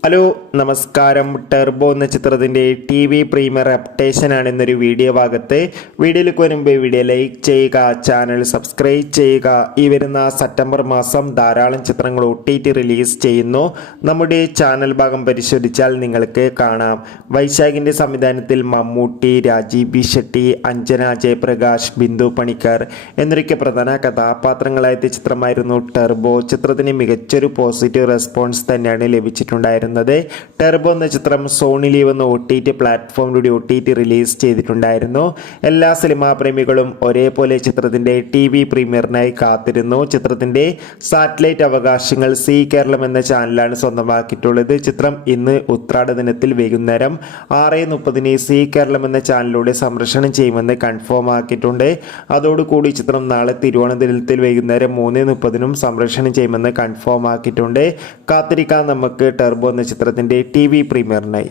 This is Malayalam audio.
ഹലോ നമസ്കാരം. ടെർബോ എന്ന ചിത്രത്തിൻ്റെ TV പ്രീമിയർ അപ്ഡേഷനാണ് ഇന്നൊരു വീഡിയോ ഭാഗത്ത്. വീഡിയോയിലേക്ക് വരുമ്പോൾ വീഡിയോ ലൈക്ക് ചെയ്യുക, ചാനൽ സബ്സ്ക്രൈബ് ചെയ്യുക. ഈ വരുന്ന സെപ്റ്റംബർ മാസം ധാരാളം ചിത്രങ്ങൾ OTT റിലീസ് ചെയ്യുന്നു. നമ്മുടെ ചാനൽ ഭാഗം പരിശോധിച്ചാൽ നിങ്ങൾക്ക് കാണാം. വൈശാഖിൻ്റെ സംവിധാനത്തിൽ മമ്മൂട്ടി, രാജീവ് ബി ഷെട്ടി, അഞ്ജന ജയപ്രകാശ്, ബിന്ദു പണിക്കർ എന്നൊക്കെ പ്രധാന കഥാപാത്രങ്ങളായ ചിത്രമായിരുന്നു ടെർബോ. ചിത്രത്തിന് മികച്ചൊരു പോസിറ്റീവ് റെസ്പോൺസ് തന്നെയാണ് ലഭിച്ചിട്ടുണ്ടായിരുന്നത്. ടെർബോ എന്ന ചിത്രം സോണി ലീവ് എന്ന OTT പ്ലാറ്റ്ഫോമിലൂടെ OTT റിലീസ് ചെയ്തിട്ടുണ്ടായിരുന്നു. എല്ലാ സിനിമാ പ്രേമികളും ഒരേപോലെ ചിത്രത്തിന്റെ TV പ്രീമിയറിനായി കാത്തിരുന്നു. ചിത്രത്തിന്റെ സാറ്റലൈറ്റ് അവകാശങ്ങൾ സി കേരളം എന്ന ചാനലാണ് സ്വന്തമാക്കിയിട്ടുള്ളത്. ചിത്രം ഇന്ന് ഉത്രാട ദിനത്തിൽ വൈകുന്നേരം 6:30 സി കേരളം എന്ന ചാനലിലൂടെ സംപ്രേഷണം ചെയ്യുമെന്ന് കൺഫേം ആക്കിയിട്ടുണ്ട്. അതോടുകൂടി ചിത്രം നാളെ തിരുവോണദിനത്തിൽ വൈകുന്നേരം 3:30 സംപ്രേഷണം ചെയ്യുമെന്ന് കൺഫേം ആക്കിയിട്ടുണ്ട്. കാത്തിരിക്കാൻ നമുക്ക് ടെർബോ എന്ന ചിത്രത്തിന്റെ TV പ്രീമിയറിനായി.